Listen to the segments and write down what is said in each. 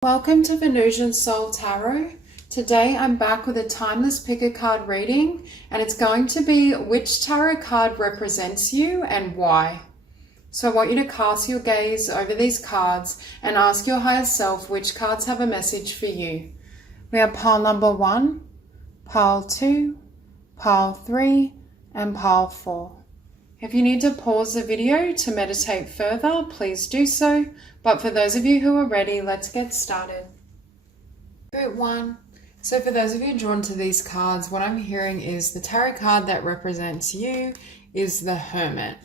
Welcome to Venusian Soul Tarot. Today I'm back with a timeless pick a card reading, and it's going to be which tarot card represents you and why. So I want you to cast your gaze over these cards and ask your higher self which cards have a message for you. We have pile number 1, pile 2, pile 3, and pile 4. If you need to pause the video to meditate further, please do so. But for those of you who are ready, let's get started. Group 1. So for those of you drawn to these cards, what I'm hearing is the tarot card that represents you is the Hermit.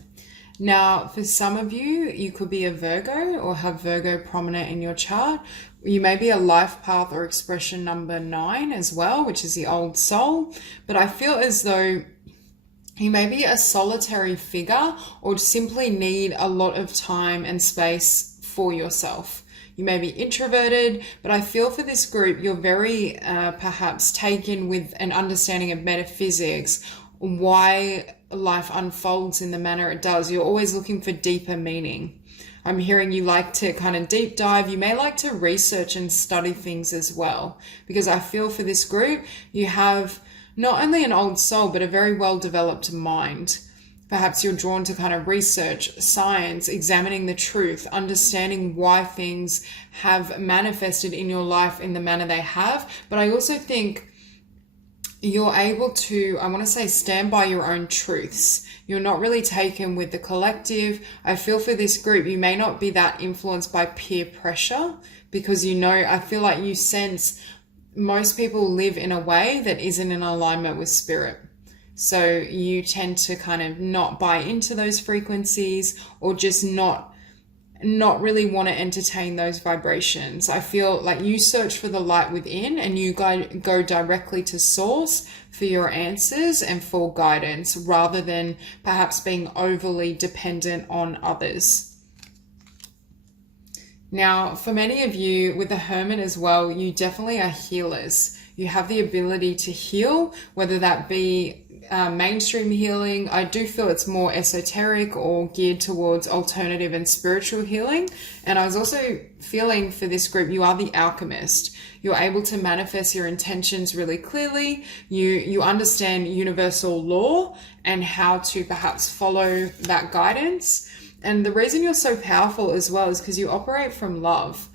Now, for some of you, you could be a Virgo or have Virgo prominent in your chart. You may be a life path or expression number 9 as well, which is the old soul. But I feel as though you may be a solitary figure or simply need a lot of time and space for yourself. You may be introverted, but I feel for this group, you're very perhaps taken with an understanding of metaphysics, why life unfolds in the manner it does. You're always looking for deeper meaning. I'm hearing you like to kind of deep dive. You may like to research and study things as well, because I feel for this group, you have not only an old soul, but a very well-developed mind. Perhaps you're drawn to kind of research, science, examining the truth, understanding why things have manifested in your life in the manner they have. But I also think you're able to, I want to say, stand by your own truths. You're not really taken with the collective. I feel for this group, you may not be that influenced by peer pressure because I feel like you sense most people live in a way that isn't in alignment with spirit. So you tend to kind of not buy into those frequencies or just not really want to entertain those vibrations. I feel like you search for the light within and you go directly to source for your answers and for guidance rather than perhaps being overly dependent on others. Now, for many of you with the Hermit as well, you definitely are healers. You have the ability to heal, whether that be mainstream healing. I do feel it's more esoteric or geared towards alternative and spiritual healing. And I was also feeling for this group, you are the alchemist. You're able to manifest your intentions really clearly. You understand universal law and how to perhaps follow that guidance. And the reason you're so powerful as well is because you operate from love.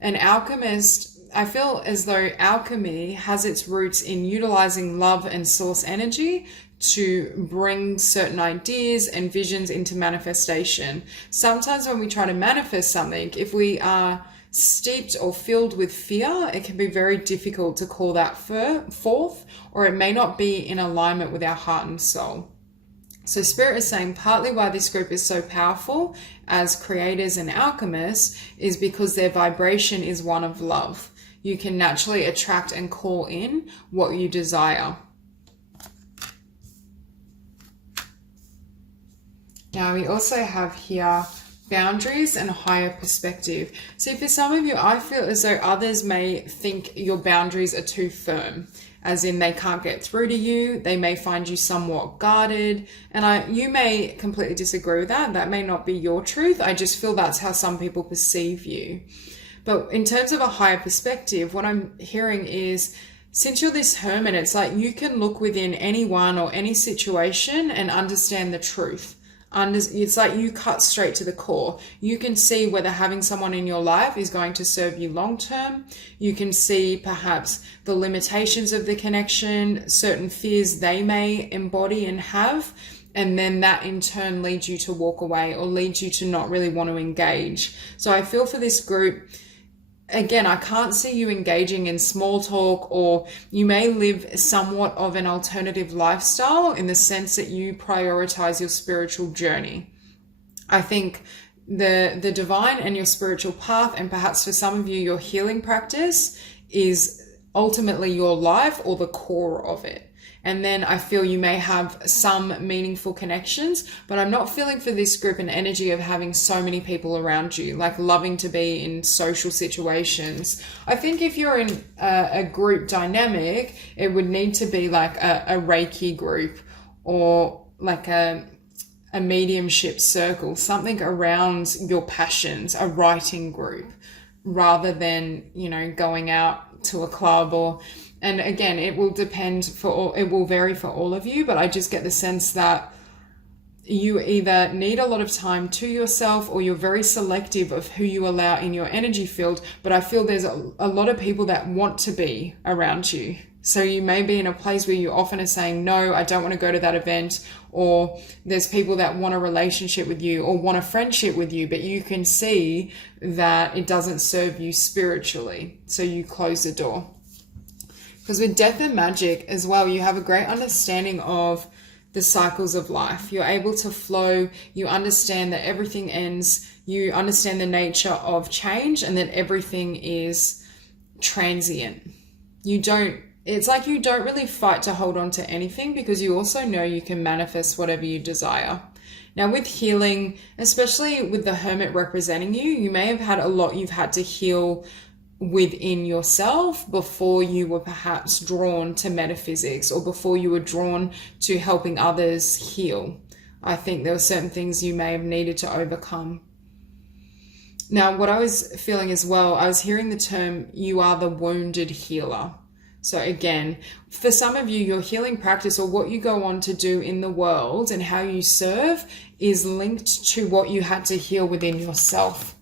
An alchemist, I feel as though alchemy has its roots in utilizing love and source energy to bring certain ideas and visions into manifestation. Sometimes when we try to manifest something, if we are steeped or filled with fear, it can be very difficult to call that forth, or it may not be in alignment with our heart and soul. So Spirit is saying partly why this group is so powerful as creators and alchemists is because their vibration is one of love. You can naturally attract and call in what you desire. Now we also have here boundaries and higher perspective. So for some of you, I feel as though others may think your boundaries are too firm, as in they can't get through to you. They may find you somewhat guarded, and you may completely disagree with that. That may not be your truth. I just feel that's how some people perceive you. But in terms of a higher perspective, what I'm hearing is, since you're this hermit, it's like you can look within anyone or any situation and understand the truth. It's like you cut straight to the core. You can see whether having someone in your life is going to serve you long term. You can see perhaps the limitations of the connection, certain fears they may embody and have, and then that in turn leads you to walk away or leads you to not really want to engage. So I feel for this group, again, I can't see you engaging in small talk, or you may live somewhat of an alternative lifestyle in the sense that you prioritize your spiritual journey. I think the divine and your spiritual path, and perhaps for some of you, your healing practice is ultimately your life or the core of it. And then I feel you may have some meaningful connections, but I'm not feeling for this group an energy of having so many people around you, like loving to be in social situations. I think if you're in a group dynamic, it would need to be like a Reiki group or like a mediumship circle, something around your passions, a writing group, rather than, you know, going out to a club or, and again, it will vary for all of you, but I just get the sense that you either need a lot of time to yourself or you're very selective of who you allow in your energy field. But I feel there's a lot of people that want to be around you. So you may be in a place where you often are saying, no, I don't want to go to that event, or there's people that want a relationship with you or want a friendship with you, but you can see that it doesn't serve you spiritually. So you close the door. Because with death and magic as well, you have a great understanding of the cycles of life. You're able to flow. You understand that everything ends. You understand the nature of change and that everything is transient. It's like you don't really fight to hold on to anything, because you also know you can manifest whatever you desire. Now with healing, especially with the Hermit representing you, you may have had a lot you've had to heal within yourself before you were perhaps drawn to metaphysics, or before you were drawn to helping others heal. I think there were certain things you may have needed to overcome. Now, what I was feeling as well, I was hearing the term, you are the wounded healer. So again, for some of you, your healing practice or what you go on to do in the world and how you serve is linked to what you had to heal within yourself.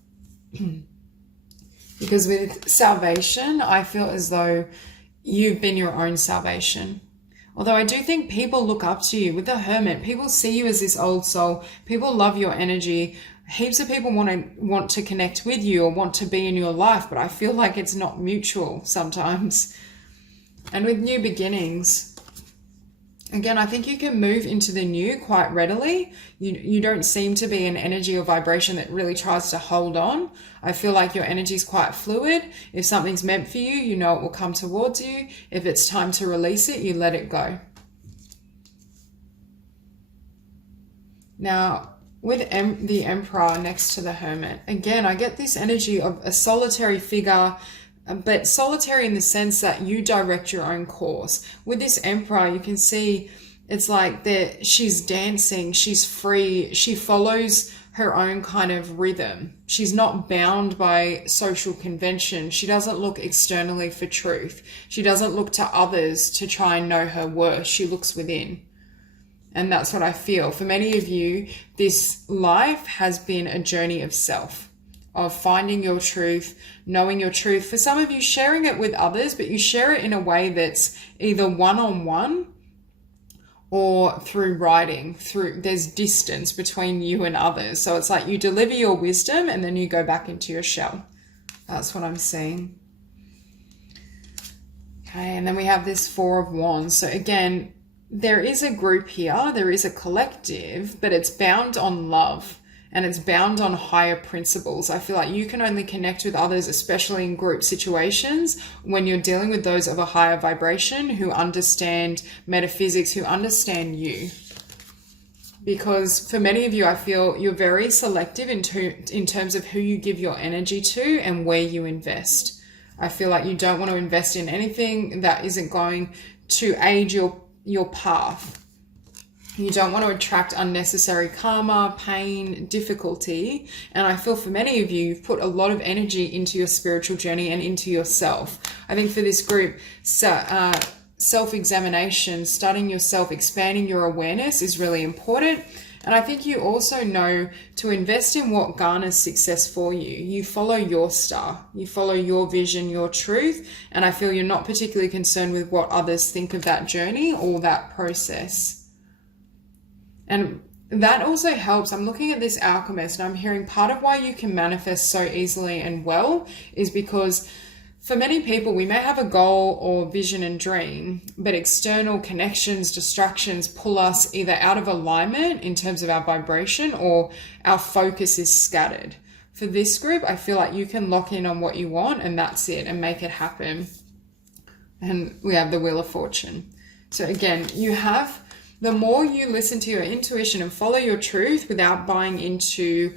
Because with salvation, I feel as though you've been your own salvation. Although I do think people look up to you. With the Hermit, people see you as this old soul. People love your energy. Heaps of people want to connect with you or want to be in your life, but I feel like it's not mutual sometimes. And with new beginnings, again, I think you can move into the new quite readily. You don't seem to be an energy or vibration that really tries to hold on. I feel like your energy is quite fluid. If something's meant for you, you know it will come towards you. If it's time to release it, you let it go. Now, with the Emperor next to the Hermit, again, I get this energy of a solitary figure, but solitary in the sense that you direct your own course. With this Emperor, you can see it's like that she's dancing, she's free, she follows her own kind of rhythm. She's not bound by social convention. She doesn't look externally for truth. She doesn't look to others to try and know her worth. She looks within. And that's what I feel. For many of you, this life has been a journey of self, of finding your truth, knowing your truth. For some of you, sharing it with others, but you share it in a way that's either one-on-one or through writing. There's distance between you and others. So it's like you deliver your wisdom and then you go back into your shell. That's what I'm seeing. Okay, and then we have this Four of Wands. So again, there is a group here, there is a collective, but it's bound on love. And it's bound on higher principles. I feel like you can only connect with others, especially in group situations, when you're dealing with those of a higher vibration who understand metaphysics, who understand you. Because for many of you, I feel you're very selective in terms of who you give your energy to and where you invest. I feel like you don't want to invest in anything that isn't going to aid your path. You don't want to attract unnecessary karma, pain, difficulty. And I feel for many of you, you've put a lot of energy into your spiritual journey and into yourself. I think for this group, self-examination, studying yourself, expanding your awareness is really important. And I think you also know to invest in what garners success for you. You follow your star, you follow your vision, your truth. And I feel you're not particularly concerned with what others think of that journey or that process. And that also helps. I'm looking at this Alchemist and I'm hearing part of why you can manifest so easily and well is because for many people, we may have a goal or vision and dream, but external connections, distractions pull us either out of alignment in terms of our vibration or our focus is scattered. For this group, I feel like you can lock in on what you want and that's it and make it happen. And we have the Wheel of Fortune. So again, the more you listen to your intuition and follow your truth without buying into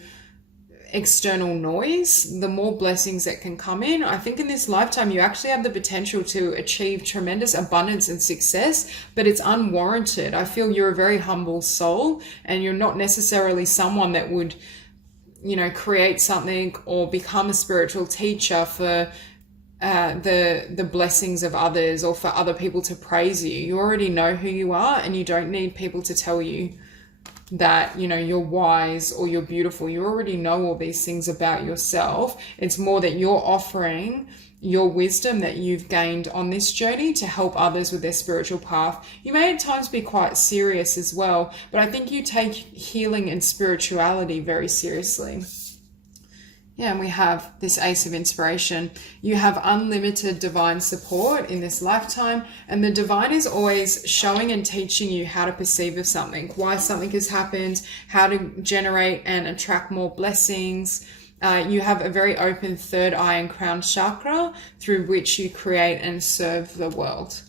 external noise, the more blessings that can come in. I think in this lifetime, you actually have the potential to achieve tremendous abundance and success, but it's unwarranted. I feel you're a very humble soul and you're not necessarily someone that would you know, create something or become a spiritual teacher for the blessings of others or for other people to praise you. You already know who you are, and you don't need people to tell you that, you know, you're wise or you're beautiful. You already know all these things about yourself. It's more that you're offering your wisdom that you've gained on this journey to help others with their spiritual path. You may at times be quite serious as well, but I think you take healing and spirituality very seriously. Yeah, and we have this Ace of Inspiration. You have unlimited divine support in this lifetime, and the divine is always showing and teaching you how to perceive of something, why something has happened, how to generate and attract more blessings. You have a very open third eye and crown chakra through which you create and serve the world.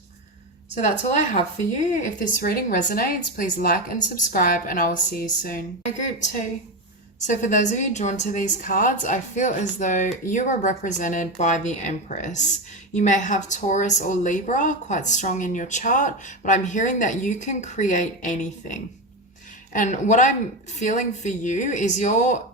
So that's all I have for you. If this reading resonates, please like and subscribe, and I will see you soon. Group 2. So for those of you drawn to these cards, I feel as though you are represented by the Empress. You may have Taurus or Libra quite strong in your chart, but I'm hearing that you can create anything. And what I'm feeling for you is your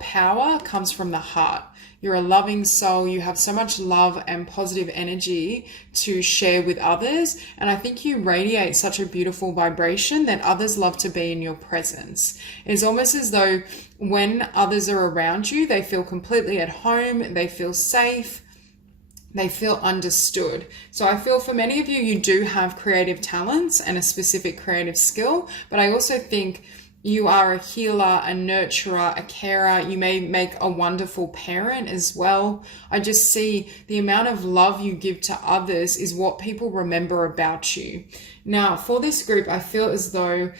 power comes from the heart. You're a loving soul. You have so much love and positive energy to share with others. And I think you radiate such a beautiful vibration that others love to be in your presence. It's almost as though when others are around you, they feel completely at home, they feel safe, they feel understood. So I feel for many of you, you do have creative talents and a specific creative skill, but I also think you are a healer, a nurturer, a carer. You may make a wonderful parent as well. I just see the amount of love you give to others is what people remember about you. Now, for this group, I feel as though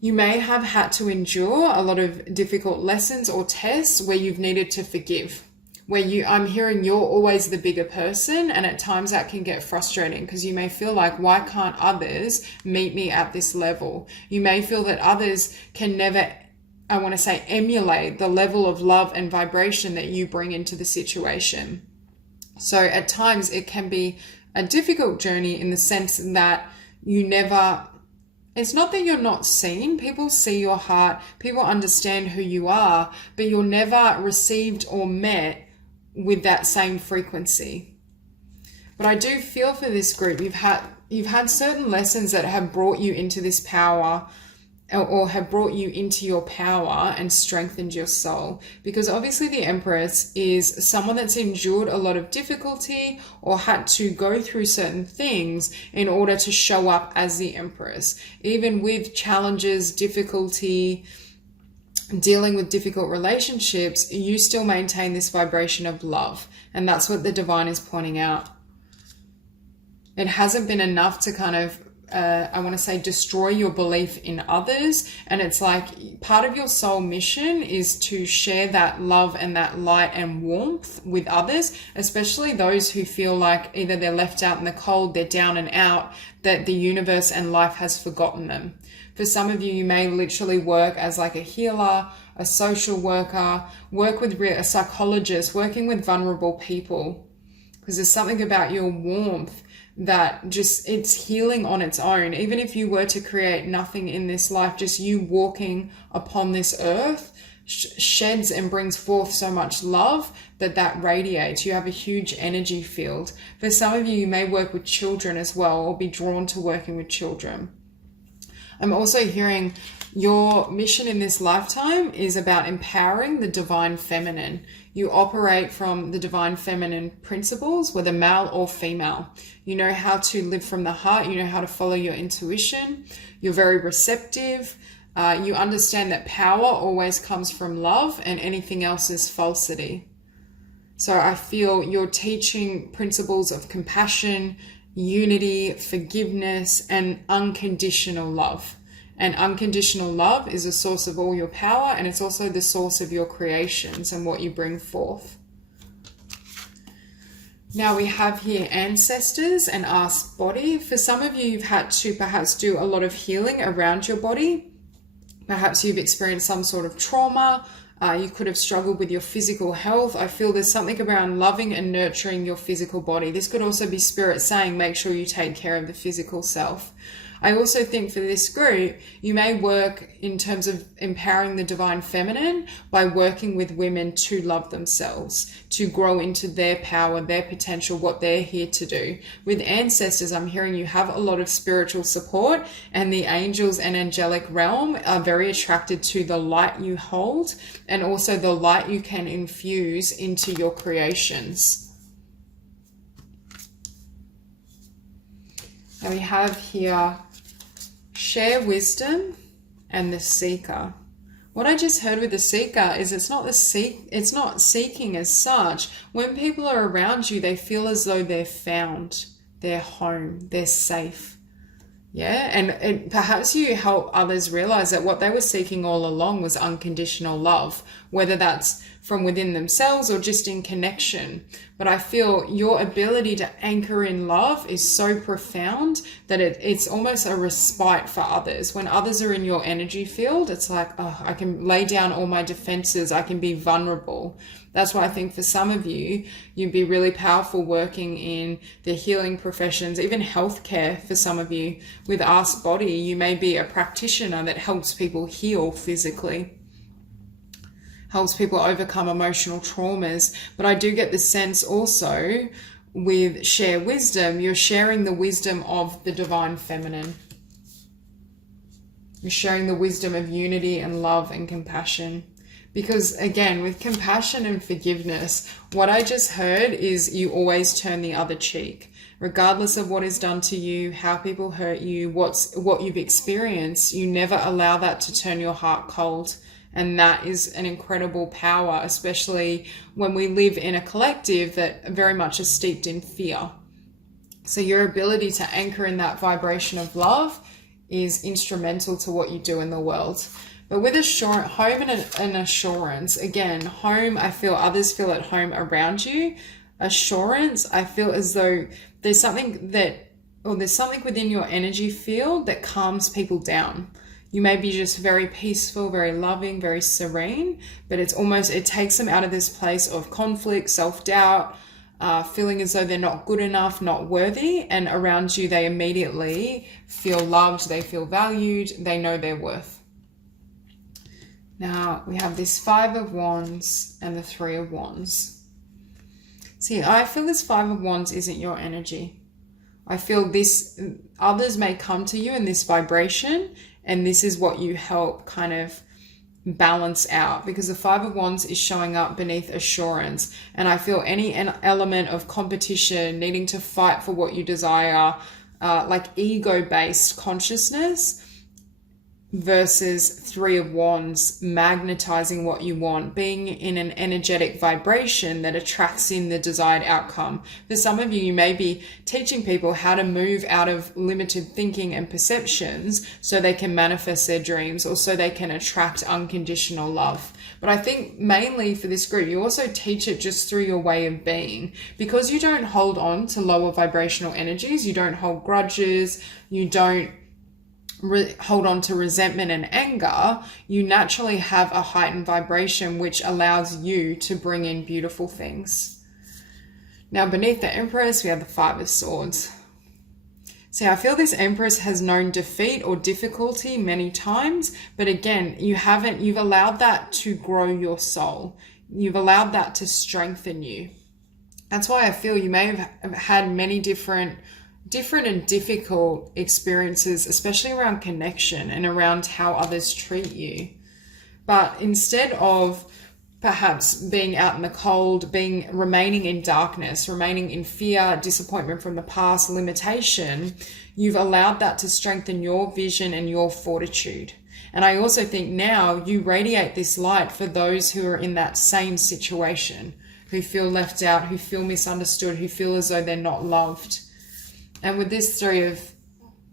you may have had to endure a lot of difficult lessons or tests where you've needed to forgive. I'm hearing you're always the bigger person, and at times that can get frustrating because you may feel like, why can't others meet me at this level? You may feel that others can never, I want to say, emulate the level of love and vibration that you bring into the situation. So at times it can be a difficult journey in the sense that it's not that you're not seen. People see your heart, people understand who you are, but you're never received or met with that same frequency. But I do feel for this group, you've had certain lessons that have brought you into this power, or have brought you into your power and strengthened your soul. Because obviously the Empress is someone that's endured a lot of difficulty or had to go through certain things in order to show up as the Empress. Even with challenges, difficulty, dealing with difficult relationships, you still maintain this vibration of love. And that's what the divine is pointing out. It hasn't been enough to kind of, I want to say, destroy your belief in others. And it's like part of your soul mission is to share that love and that light and warmth with others, especially those who feel like either they're left out in the cold, they're down and out, that the universe and life has forgotten them. For some of you, you may literally work as like a healer, a social worker, work with a psychologist, working with vulnerable people. Because there's something about your warmth that just, it's healing on its own. Even if you were to create nothing in this life, just you walking upon this earth sheds and brings forth so much love that radiates. You have a huge energy field. For some of you, you may work with children as well, or be drawn to working with children. I'm also hearing your mission in this lifetime is about empowering the divine feminine. You operate from the divine feminine principles, whether male or female. You know how to live from the heart. You know how to follow your intuition. You're very receptive. You understand that power always comes from love and anything else is falsity. So I feel you're teaching principles of compassion, unity, forgiveness, and unconditional love. And unconditional love is a source of all your power, and it's also the source of your creations and what you bring forth. Now we have here ancestors and ask body. For some of you, you've had to perhaps do a lot of healing around your body. Perhaps you've experienced some sort of trauma, You could have struggled with your physical health. I feel there's something around loving and nurturing your physical body. This could also be spirit saying, make sure you take care of the physical self. I also think for this group, you may work in terms of empowering the divine feminine by working with women to love themselves, to grow into their power, their potential, what they're here to do. With ancestors, I'm hearing you have a lot of spiritual support, and the angels and angelic realm are very attracted to the light you hold and also the light you can infuse into your creations. Now we have here share wisdom and the seeker. What I just heard with the seeker is it's not seeking as such. When people are around you, they feel as though they're found, they're home, they're safe. Yeah, and perhaps you help others realize that what they were seeking all along was unconditional love, whether that's from within themselves or just in connection. But I feel your ability to anchor in love is so profound that it's almost a respite for others. When others are in your energy field, it's like, oh, I can lay down all my defenses. I can be vulnerable. That's why I think for some of you, you'd be really powerful working in the healing professions, even healthcare for some of you. With Ask Body, you may be a practitioner that helps people heal physically, helps people overcome emotional traumas. But I do get the sense also with Share Wisdom, you're sharing the wisdom of the divine feminine. You're sharing the wisdom of unity and love and compassion. Because again, with compassion and forgiveness, what I just heard is you always turn the other cheek. Regardless of what is done to you, how people hurt you, what you've experienced, you never allow that to turn your heart cold. And that is an incredible power, especially when we live in a collective that very much is steeped in fear. So your ability to anchor in that vibration of love is instrumental to what you do in the world. But with home and assurance, again, home, I feel others feel at home around you. Assurance, I feel as though there's something within your energy field that calms people down. You may be just very peaceful, very loving, very serene, but it takes them out of this place of conflict, self-doubt, feeling as though they're not good enough, not worthy, and around you, they immediately feel loved, they feel valued, they know their worth. Now we have this 5 of Wands and the 3 of Wands. See, I feel this 5 of Wands isn't your energy. I feel others may come to you in this vibration, and this is what you help kind of balance out, because the 5 of Wands is showing up beneath assurance. And I feel any element of competition, needing to fight for what you desire, like ego-based consciousness, versus 3 of Wands, magnetizing what you want, being in an energetic vibration that attracts in the desired outcome. For some of you, you may be teaching people how to move out of limited thinking and perceptions so they can manifest their dreams, or so they can attract unconditional love. But I think mainly for this group, you also teach it just through your way of being, because you don't hold on to lower vibrational energies, you don't hold grudges, you don't hold on to resentment and anger. You naturally have a heightened vibration which allows you to bring in beautiful things. Now beneath the Empress, we have the 5 of Swords. See, I feel this Empress has known defeat or difficulty many times, but again, you've allowed that to grow your soul. You've allowed that to strengthen you. That's why I feel you may have had many different and difficult experiences, especially around connection and around how others treat you. But instead of perhaps being out in the cold, remaining in darkness, remaining in fear, disappointment from the past, limitation, you've allowed that to strengthen your vision and your fortitude. And I also think now you radiate this light for those who are in that same situation, who feel left out, who feel misunderstood, who feel as though they're not loved. And with this 3 of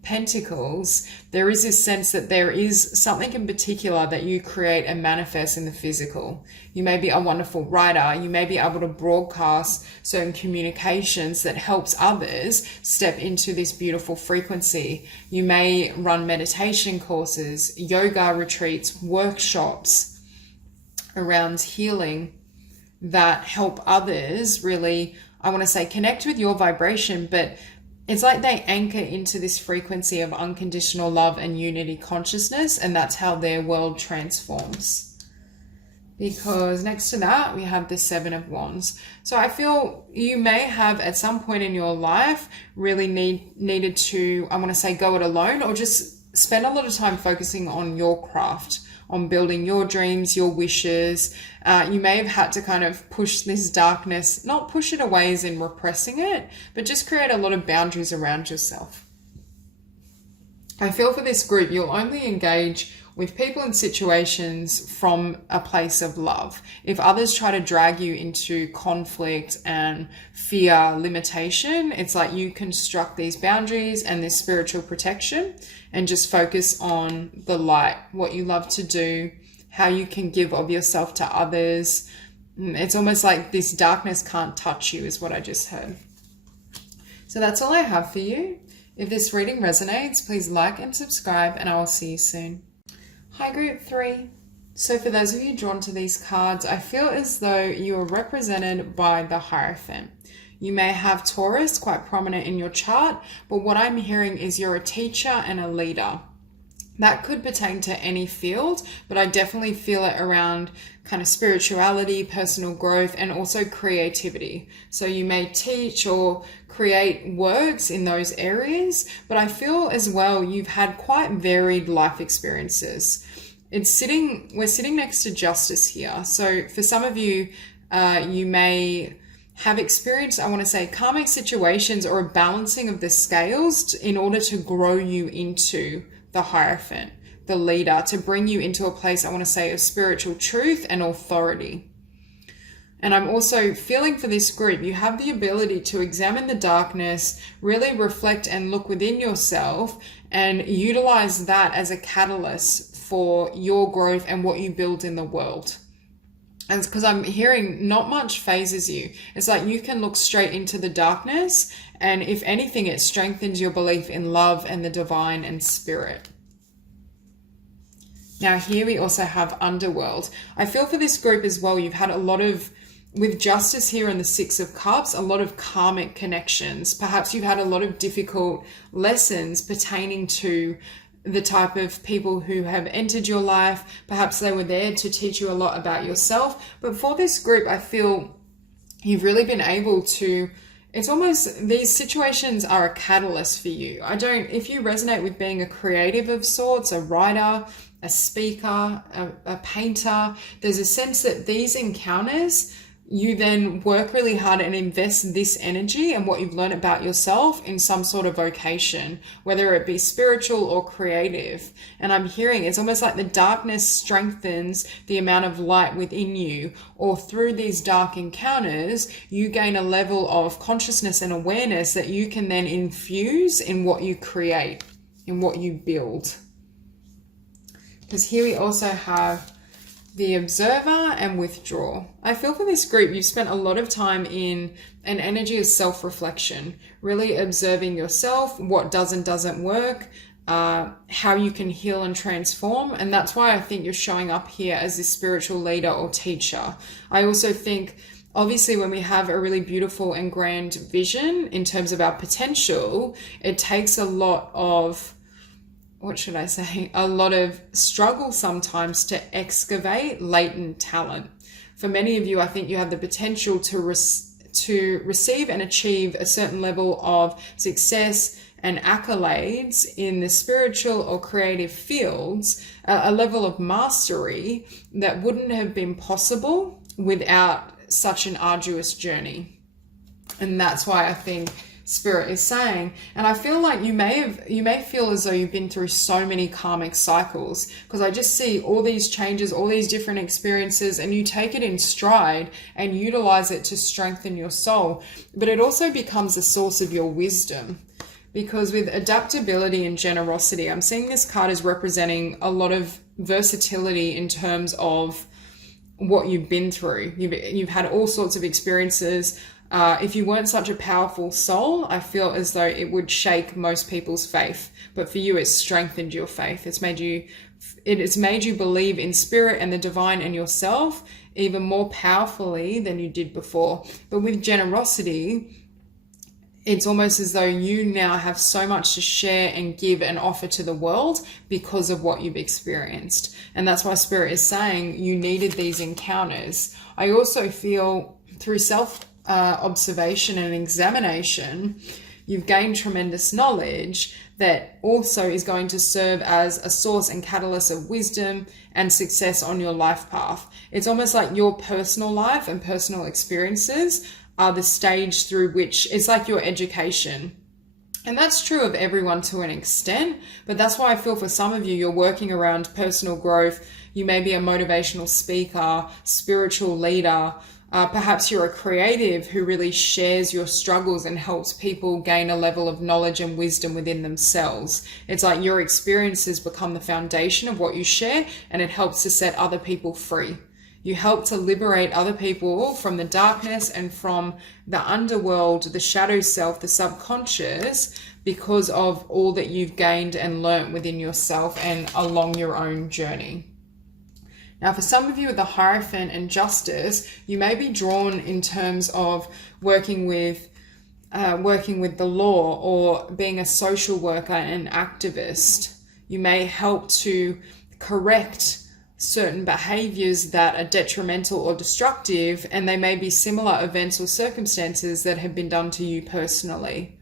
Pentacles, there is this sense that there is something in particular that you create and manifest in the physical. You may be a wonderful writer. You may be able to broadcast certain communications that helps others step into this beautiful frequency. You may run meditation courses, yoga retreats, workshops, around healing that help others really, I want to say, connect with your vibration, but it's like they anchor into this frequency of unconditional love and unity consciousness, and that's how their world transforms. Because next to that, we have the Seven of Wands. So I feel you may have at some point in your life really needed to, I want to say, go it alone, or just spend a lot of time focusing on your craft, on building your dreams, your wishes. You may have had to kind of push this darkness, not push it away as in repressing it, but just create a lot of boundaries around yourself. I feel for this group, you'll only engage with people and situations from a place of love. If others try to drag you into conflict and fear, limitation, it's like you construct these boundaries and this spiritual protection and just focus on the light, what you love to do, how you can give of yourself to others. It's almost like this darkness can't touch you is what I just heard. So that's all I have for you. If this reading resonates, please like and subscribe, and I will see you soon. Hi group 3. So for those of you drawn to these cards, I feel as though you are represented by the Hierophant. You may have Taurus quite prominent in your chart, but what I'm hearing is you're a teacher and a leader. That could pertain to any field, but I definitely feel it around kind of spirituality, personal growth, and also creativity. So you may teach or create works in those areas, but I feel as well you've had quite varied life experiences. We're sitting next to Justice here. So for some of you, you may have experienced, I want to say, karmic situations or a balancing of the scales in order to grow you into the Hierophant, the leader, to bring you into a place, I want to say, of spiritual truth and authority. And I'm also feeling for this group, you have the ability to examine the darkness, really reflect and look within yourself and utilize that as a catalyst for your growth and what you build in the world. And it's because I'm hearing not much phases you. It's like you can look straight into the darkness, and if anything, it strengthens your belief in love and the divine and spirit. Now here we also have Underworld. I feel for this group as well, you've had a lot of, with Justice here and the Six of Cups, a lot of karmic connections. Perhaps you've had a lot of difficult lessons pertaining to the type of people who have entered your life. Perhaps they were there to teach you a lot about yourself. But for this group, I feel you've really been able to, it's almost, these situations are a catalyst for you. If you resonate with being a creative of sorts, a writer, a speaker, a painter, there's a sense that these encounters, you then work really hard and invest this energy and what you've learned about yourself in some sort of vocation, whether it be spiritual or creative. And I'm hearing it's almost like the darkness strengthens the amount of light within you, or through these dark encounters, you gain a level of consciousness and awareness that you can then infuse in what you create, in what you build. Because here we also have the Observer and Withdraw. I feel for this group, you've spent a lot of time in an energy of self-reflection, really observing yourself, what does and doesn't work, how you can heal and transform. And that's why I think you're showing up here as this spiritual leader or teacher. I also think, obviously, when we have a really beautiful and grand vision in terms of our potential, it takes a lot of, a lot of struggle sometimes to excavate latent talent. For many of you, I think you have the potential to receive and achieve a certain level of success and accolades in the spiritual or creative fields, a level of mastery that wouldn't have been possible without such an arduous journey. And that's why I think Spirit is saying, and I feel like you may feel as though you've been through so many karmic cycles, because I just see all these changes, all these different experiences, and you take it in stride and utilize it to strengthen your soul. But it also becomes a source of your wisdom, because with adaptability and generosity, I'm seeing this card as representing a lot of versatility in terms of what you've been through. You've had all sorts of experiences, If you weren't such a powerful soul, I feel as though it would shake most people's faith. But for you, it's strengthened your faith. It's made you believe in spirit and the divine and yourself even more powerfully than you did before. But with generosity, it's almost as though you now have so much to share and give and offer to the world because of what you've experienced. And that's why Spirit is saying you needed these encounters. I also feel through self-observation and examination, you've gained tremendous knowledge that also is going to serve as a source and catalyst of wisdom and success on your life path. It's almost like your personal life and personal experiences are the stage through which it's like your education. And that's true of everyone to an extent, but that's why I feel for some of you, you're working around personal growth. You may be a motivational speaker, spiritual leader. Perhaps you're a creative who really shares your struggles and helps people gain a level of knowledge and wisdom within themselves. It's like your experiences become the foundation of what you share, and it helps to set other people free. You help to liberate other people from the darkness and from the underworld, the shadow self, the subconscious, because of all that you've gained and learnt within yourself and along your own journey. Now, for some of you with the Hierophant and Justice, you may be drawn in terms of working with the law or being a social worker and activist. You may help to correct certain behaviors that are detrimental or destructive, and they may be similar events or circumstances that have been done to you personally.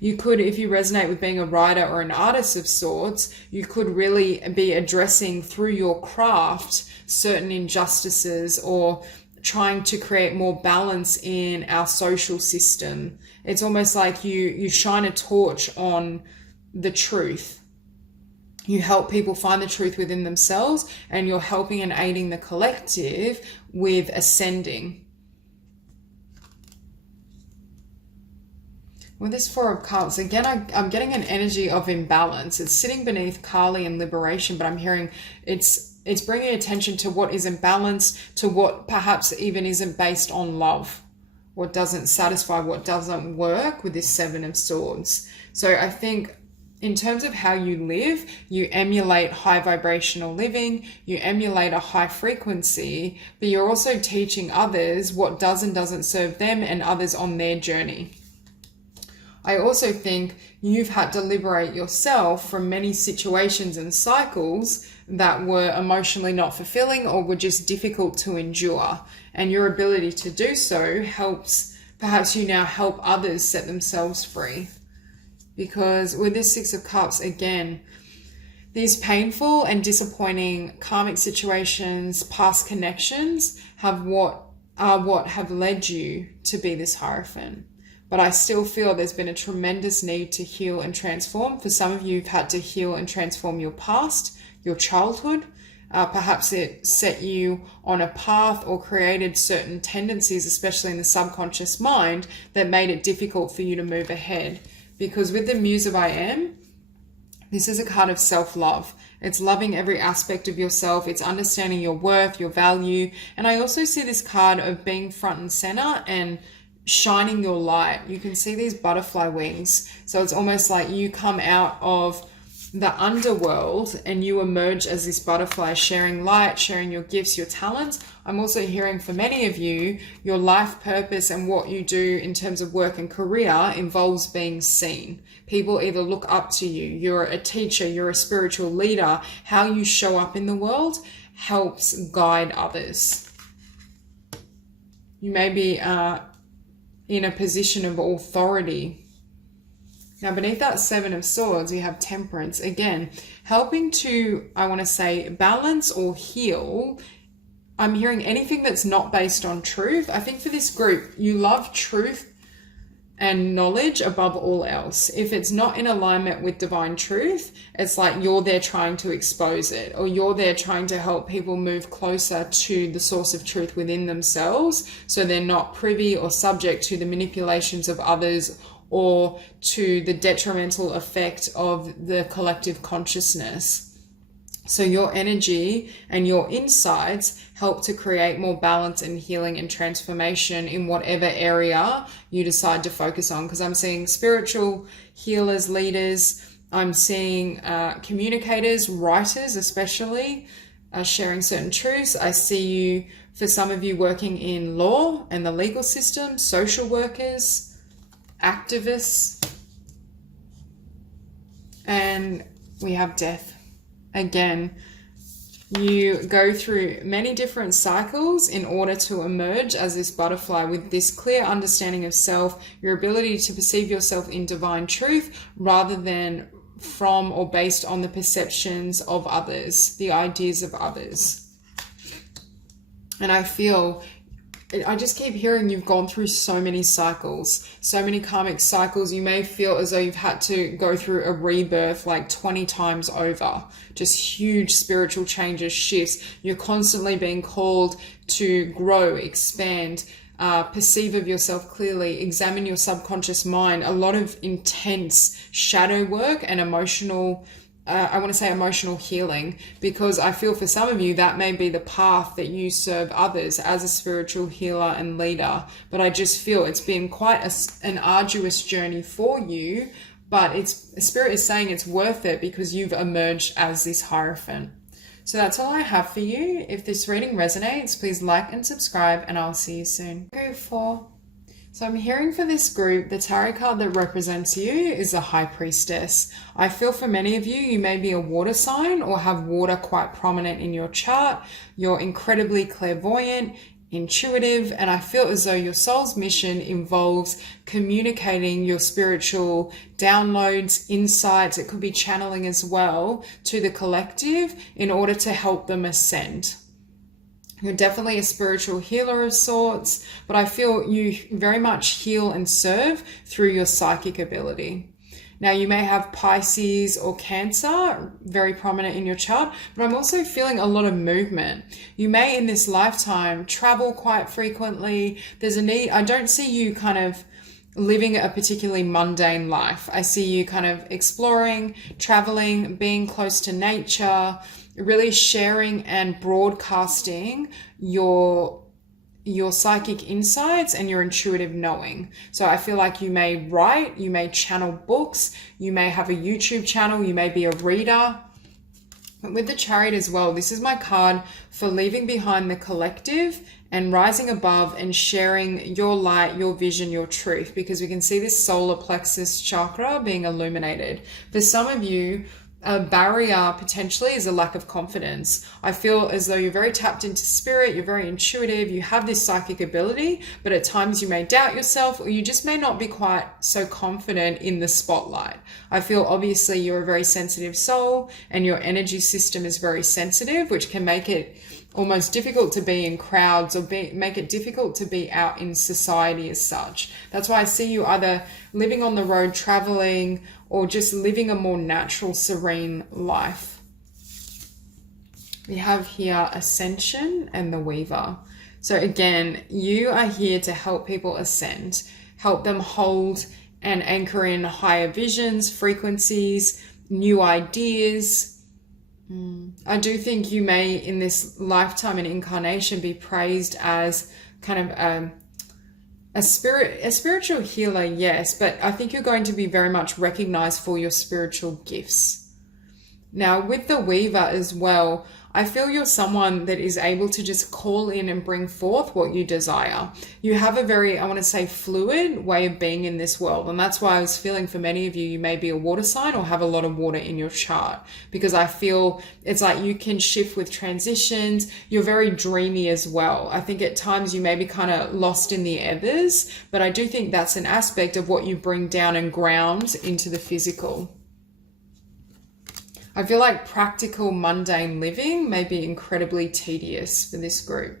You could, if you resonate with being a writer or an artist of sorts, you could really be addressing through your craft certain injustices or trying to create more balance in our social system. It's almost like you shine a torch on the truth. You help people find the truth within themselves, and you're helping and aiding the collective with ascending. With this Four of Cups, again, I'm getting an energy of imbalance. It's sitting beneath Kali and liberation, but I'm hearing it's bringing attention to what is imbalanced, to what perhaps even isn't based on love, what doesn't satisfy, what doesn't work with this Seven of Swords. So I think in terms of how you live, you emulate high vibrational living, you emulate a high frequency, but you're also teaching others what does and doesn't serve them and others on their journey. I also think you've had to liberate yourself from many situations and cycles that were emotionally not fulfilling or were just difficult to endure. And your ability to do so helps, perhaps you now help others set themselves free. Because with this Six of Cups, again, these painful and disappointing karmic situations, past connections, are what have led you to be this Hierophant. But I still feel there's been a tremendous need to heal and transform. For some of you, you've had to heal and transform your past, your childhood. Perhaps it set you on a path or created certain tendencies, especially in the subconscious mind, that made it difficult for you to move ahead. Because with the Muse of I Am, this is a card of self-love. It's loving every aspect of yourself. It's understanding your worth, your value. And I also see this card of being front and center and shining your light. You can see these butterfly wings. So it's almost like you come out of the underworld and you emerge as this butterfly, sharing light, sharing your gifts, your talents. I'm also hearing for many of you, your life purpose and what you do in terms of work and career involves being seen. People either look up to you. You're a teacher, you're a spiritual leader. How you show up in the world helps guide others. You may be in a position of authority. Now, beneath that Seven of Swords, you have Temperance. Again, helping to, I want to say, balance or heal. I'm hearing anything that's not based on truth. I think for this group, you love truth and knowledge above all else. If it's not in alignment with divine truth, it's like you're there trying to expose it, or you're there trying to help people move closer to the source of truth within themselves, so they're not privy or subject to the manipulations of others or to the detrimental effect of the collective consciousness. So your energy and your insights help to create more balance and healing and transformation in whatever area you decide to focus on. Because I'm seeing spiritual healers, leaders, I'm seeing communicators, writers especially, sharing certain truths. I see you, for some of you, working in law and the legal system, social workers, activists, and we have death. Again, you go through many different cycles in order to emerge as this butterfly with this clear understanding of self, your ability to perceive yourself in divine truth rather than from or based on the perceptions of others, the ideas of others. And I just keep hearing you've gone through so many cycles, so many karmic cycles. You may feel as though you've had to go through a rebirth like 20 times over, just huge spiritual changes, shifts. You're constantly being called to grow, expand, perceive of yourself clearly, examine your subconscious mind, a lot of intense shadow work and emotional healing, because I feel for some of you that may be the path that you serve others as a spiritual healer and leader. But I just feel it's been quite an arduous journey for you, but Spirit is saying it's worth it because you've emerged as this Hierophant. So that's all I have for you. If this reading resonates, please like and subscribe, and I'll see you soon. Group 4. So I'm hearing for this group, the tarot card that represents you is the High Priestess. I feel for many of you, you may be a water sign or have water quite prominent in your chart. You're incredibly clairvoyant, intuitive, and I feel as though your soul's mission involves communicating your spiritual downloads, insights, it could be channeling as well, to the collective in order to help them ascend. You're definitely a spiritual healer of sorts, but I feel you very much heal and serve through your psychic ability. Now, you may have Pisces or Cancer very prominent in your chart, but I'm also feeling a lot of movement. You may in this lifetime travel quite frequently. There's a need. I don't see you kind of living a particularly mundane life. I see you kind of exploring, traveling, being close to nature, really sharing and broadcasting your psychic insights and your intuitive knowing. So I feel like you may write, you may channel books, you may have a YouTube channel, you may be a reader. But with the Chariot as well, this is my card for leaving behind the collective and rising above and sharing your light, your vision, your truth, because we can see this solar plexus chakra being illuminated. For some of you, a barrier potentially is a lack of confidence. I feel as though you're very tapped into spirit, you're very intuitive, you have this psychic ability, but at times you may doubt yourself, or you just may not be quite so confident in the spotlight. I feel obviously you're a very sensitive soul and your energy system is very sensitive, which can make it almost difficult to be in crowds or make it difficult to be out in society as such. That's why I see you either living on the road, traveling, or just living a more natural, serene life. We have here Ascension and the Weaver. So again, you are here to help people ascend, help them hold and anchor in higher visions, frequencies, new ideas. I do think you may in this lifetime and incarnation be praised as kind of a spiritual healer, yes, but I think you're going to be very much recognized for your spiritual gifts. Now with the Weaver as well, I feel you're someone that is able to just call in and bring forth what you desire. You have a very, I want to say, fluid way of being in this world. And that's why I was feeling for many of you, you may be a water sign or have a lot of water in your chart, because I feel it's like you can shift with transitions. You're very dreamy as well. I think at times you may be kind of lost in the ethers, but I do think that's an aspect of what you bring down and ground into the physical. I feel like practical, mundane living may be incredibly tedious for this group.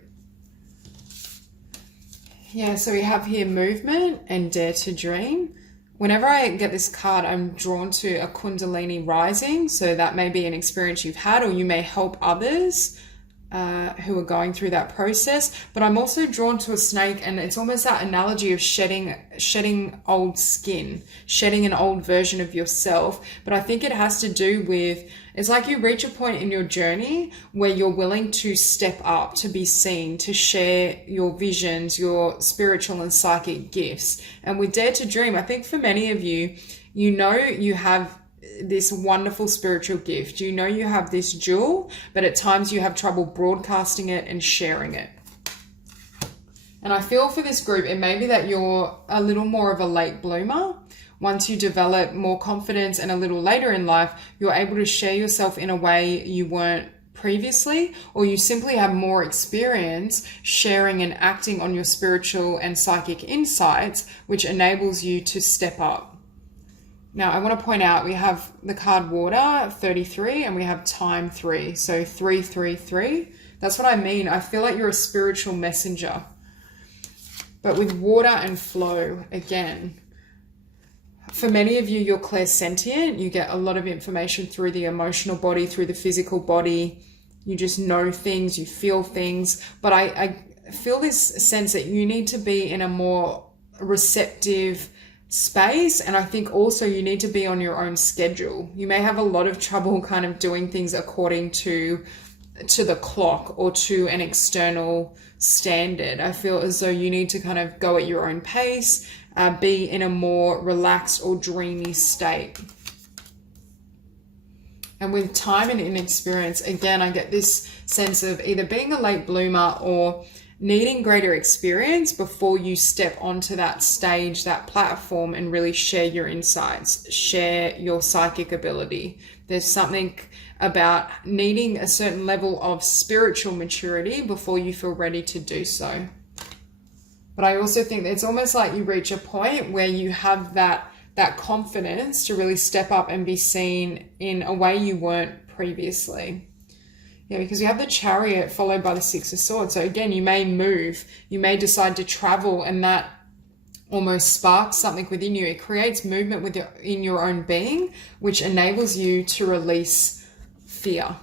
Yeah, so we have here movement and dare to dream. Whenever I get this card, I'm drawn to a Kundalini rising. So that may be an experience you've had, or you may help others who are going through that process. But I'm also drawn to a snake, and it's almost that analogy of shedding old skin, shedding an old version of yourself. But I think it has to do with, it's like you reach a point in your journey where you're willing to step up, to be seen, to share your visions, your spiritual and psychic gifts. And with Dare to Dream, I think for many of you, you know you have this wonderful spiritual gift. You know you have this jewel, but at times you have trouble broadcasting it and sharing it. And I feel for this group, it may be that you're a little more of a late bloomer. Once you develop more confidence and a little later in life, you're able to share yourself in a way you weren't previously, or you simply have more experience sharing and acting on your spiritual and psychic insights, which enables you to step up. Now, I want to point out we have the card Water, 33, and we have Time, 3. So 333. That's what I mean. I feel like you're a spiritual messenger. But with Water and Flow, again, for many of you, you're clairsentient. You get a lot of information through the emotional body, through the physical body. You just know things, you feel things. But I feel this sense that you need to be in a more receptive space, and I think also you need to be on your own schedule. You may have a lot of trouble kind of doing things according to the clock or to an external standard. I feel as though you need to kind of go at your own pace, be in a more relaxed or dreamy state. And with Time and inexperience, again, I get this sense of either being a late bloomer or needing greater experience before you step onto that stage, that platform, and really share your insights, share your psychic ability. There's something about needing a certain level of spiritual maturity before you feel ready to do so. But I also think that it's almost like you reach a point where you have that confidence to really step up and be seen in a way you weren't previously. Yeah, because you have the Chariot followed by the Six of Swords. So again, you may move, you may decide to travel, and that almost sparks something within you. It creates movement in your own being, which enables you to release fear.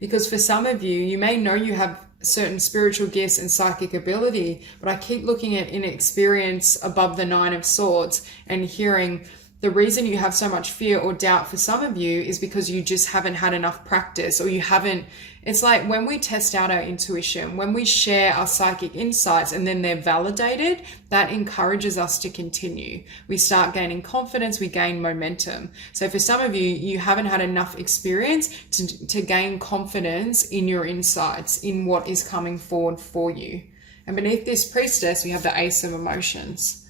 Because for some of you, you may know you have certain spiritual gifts and psychic ability, but I keep looking at inexperience above the Nine of Swords and hearing the reason you have so much fear or doubt for some of you is because you just haven't had enough practice, or you haven't. It's like when we test out our intuition, when we share our psychic insights and then they're validated, that encourages us to continue. We start gaining confidence, we gain momentum. So for some of you, you haven't had enough experience to gain confidence in your insights, in what is coming forward for you. And beneath this Priestess, we have the Ace of Emotions.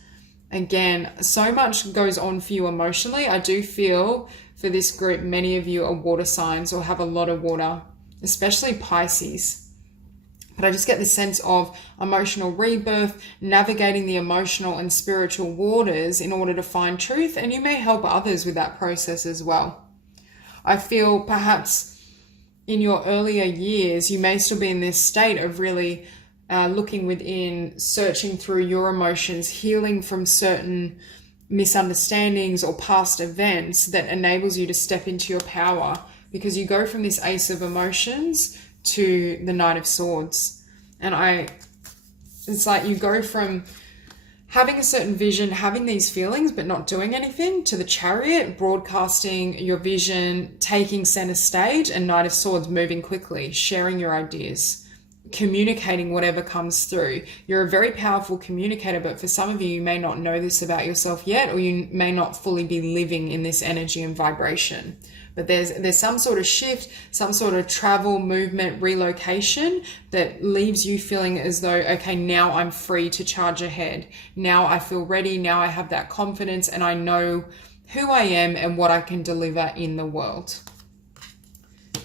Again, so much goes on for you emotionally. I do feel for this group, many of you are water signs or have a lot of water, especially Pisces. But I just get this sense of emotional rebirth, navigating the emotional and spiritual waters in order to find truth. And you may help others with that process as well. I feel perhaps in your earlier years, you may still be in this state of really looking within, searching through your emotions, healing from certain misunderstandings or past events that enables you to step into your power, because you go from this Ace of Emotions to the Knight of Swords. And it's like you go from having a certain vision, having these feelings, but not doing anything, to the Chariot, broadcasting your vision, taking center stage, and Knight of Swords, moving quickly, sharing your ideas, communicating whatever comes through. You're a very powerful communicator, but for some of you, you may not know this about yourself yet, or you may not fully be living in this energy and vibration. But there's some sort of shift, some sort of travel, movement, relocation that leaves you feeling as though, okay, now I'm free to charge ahead. Now I feel ready. Now I have that confidence and I know who I am and what I can deliver in the world.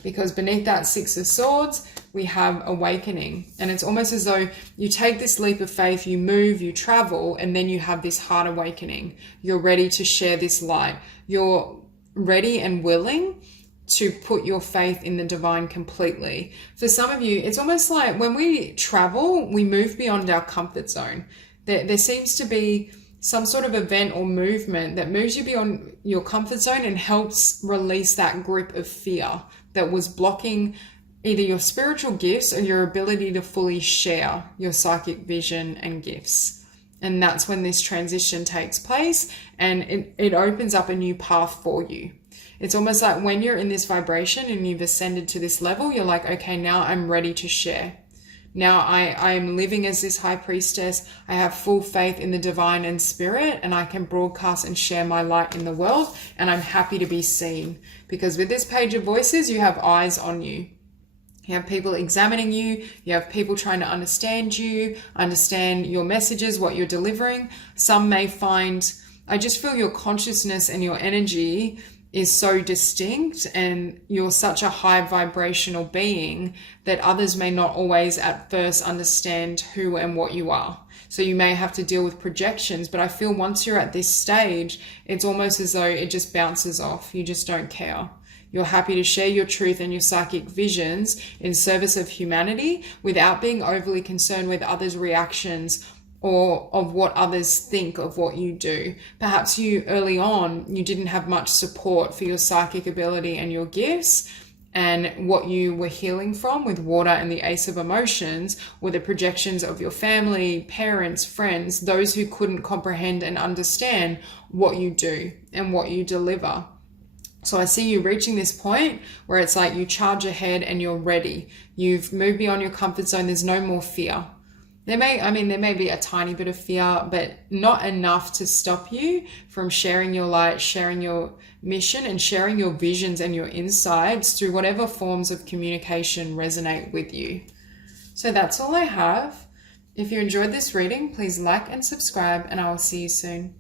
Because beneath that Six of Swords, we have awakening. And it's almost as though you take this leap of faith, you move, you travel, and then you have this heart awakening. You're ready to share this light. You're ready and willing to put your faith in the divine completely. For some of you, it's almost like when we travel, we move beyond our comfort zone. There seems to be some sort of event or movement that moves you beyond your comfort zone and helps release that grip of fear that was blocking either your spiritual gifts or your ability to fully share your psychic vision and gifts. And that's when this transition takes place, and it opens up a new path for you. It's almost like when you're in this vibration and you've ascended to this level, you're like, okay, now I'm ready to share. Now I am living as this high priestess. I have full faith in the divine and spirit, and I can broadcast and share my light in the world, and I'm happy to be seen. Because with this page of voices, you have eyes on you. You have people examining you. You have people trying to understand you, understand your messages, what you're delivering. Some may find, I just feel your consciousness and your energy is so distinct, and you're such a high vibrational being that others may not always at first understand who and what you are. So you may have to deal with projections, but I feel once you're at this stage, it's almost as though it just bounces off. You just don't care. You're happy to share your truth and your psychic visions in service of humanity without being overly concerned with others' reactions or of what others think of what you do. Perhaps you early on, you didn't have much support for your psychic ability and your gifts, and what you were healing from with water and the Ace of Emotions were the projections of your family, parents, friends, those who couldn't comprehend and understand what you do and what you deliver. So I see you reaching this point where it's like you charge ahead and you're ready. You've moved beyond your comfort zone. There's no more fear. There may be a tiny bit of fear, but not enough to stop you from sharing your light, sharing your mission, and sharing your visions and your insights through whatever forms of communication resonate with you. So that's all I have. If you enjoyed this reading, please like and subscribe, and I will see you soon.